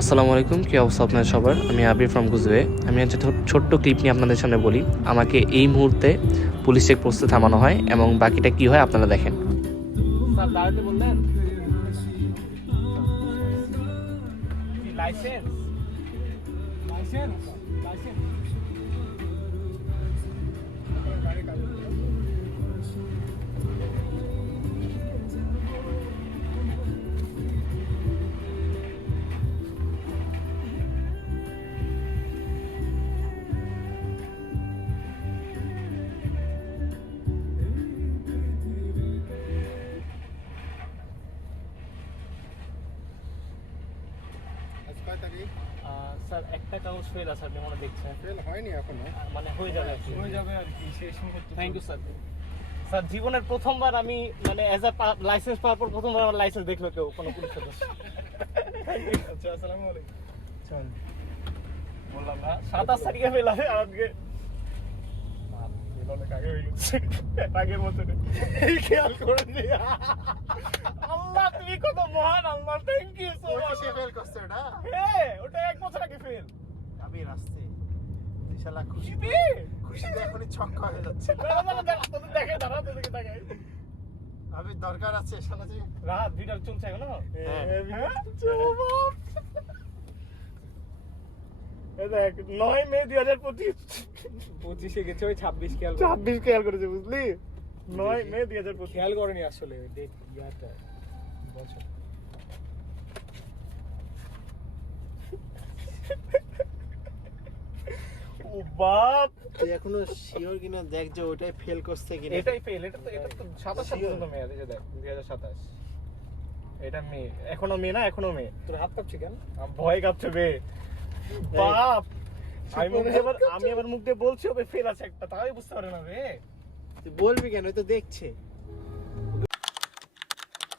আসসালামু আলাইকুম, কী অবস্থা আপনাদের সবার? আমি আবির ফ্রম গুজওয়ে। আমি একটা ছোট্ট ক্লিপ নিয়ে আপনাদের সামনে বলি। আমাকে এই মুহূর্তে পুলিশ চেক পোস্টে থামানো হয় এবং বাকিটা কি হয় আপনারা দেখেন। স্যার দাঁড়াতে বললেন, লাইসেন্স লাইসেন্স লাইসেন্স স্যার একটা কাগজ ফেল আছে, আপনি মনে দেখছেন ফেল হয়নি এখনো, মানে হয়ে যাবে আর কি। আর কি শেষ মুহূর্তে। Thank you sir. স্যার জীবনের প্রথমবার আমি মানে অ্যাজ আ লাইসেন্স পাওয়ার পর প্রথমবার আমার লাইসেন্স দেখলো কেউ, কোনো পুলিশ সদস্য। আচ্ছা, আসসালামু আলাইকুম। চল বললাম না 27 তারিখে ফেল হবে আর আজকে অনেক আগে হয়ে গেছে। আগের বছরে এই খেয়াল করে নি। আল্লাহ তুমি কত মহান, আল্লাহ থ্যাংক ইউ সো মাচ। সে ফেল করছে ওটা। হ্যাঁ ওটা 1 বছর আগে ফেল। আমি রাস্তে শালা খুশিতে খুশিতে এখনই ছক্কা হয়ে যাচ্ছে। তোদের দেখে দাঁড়া, তোদেরকে দেখাই। আমি দরকার আছে শালা যে রাত 2টা চলছে এখনো। হ্যাঁ। এই দেখ 9 মে 2025 25 এ গেছে, ওই 26 খেয়াল 26 খেয়াল করেছে বুঝলি, 9 মে 2025 খেয়াল করেনি আসলে ডেট ইয়াটা বছর। ও বাপ, তুই এখনো শিওর কিনা দেখ যে ওটাই ফেল করছে কিনা। এটাই ফেল। এটা তো 27 পর্যন্ত মে আছে, দেখ 2027। এটা মে, এখনো মে না, এখনো মে। তোর হাত কাঁপছে কেন? আমার ভয় কাঁপছে বে বাপ। আমি আবার মুখ দিয়ে বলছি ওবে ফেল আছে একটা, তাই বুঝতে পারে না রে। তুই বলবি কেন? ওই তো দেখছে।